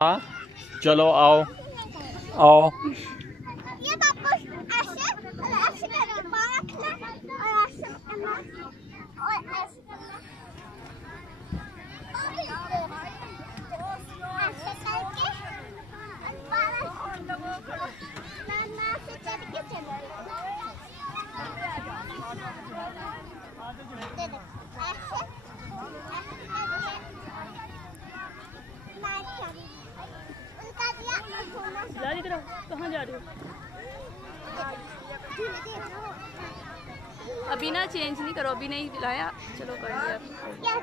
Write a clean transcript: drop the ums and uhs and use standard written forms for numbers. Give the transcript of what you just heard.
हाँ चलो आओ आओ। ये पापा ऐसे ऐसे करो, बाहर रखना और ऐसे करना और ऐसे करना ऐसे करके और बाहर ना से चढ़ के चलो। दे दो ऐसे कहाँ जा रही हो? अभी ना चेंज नहीं करो, अभी नहीं लाया, चलो कर दिया।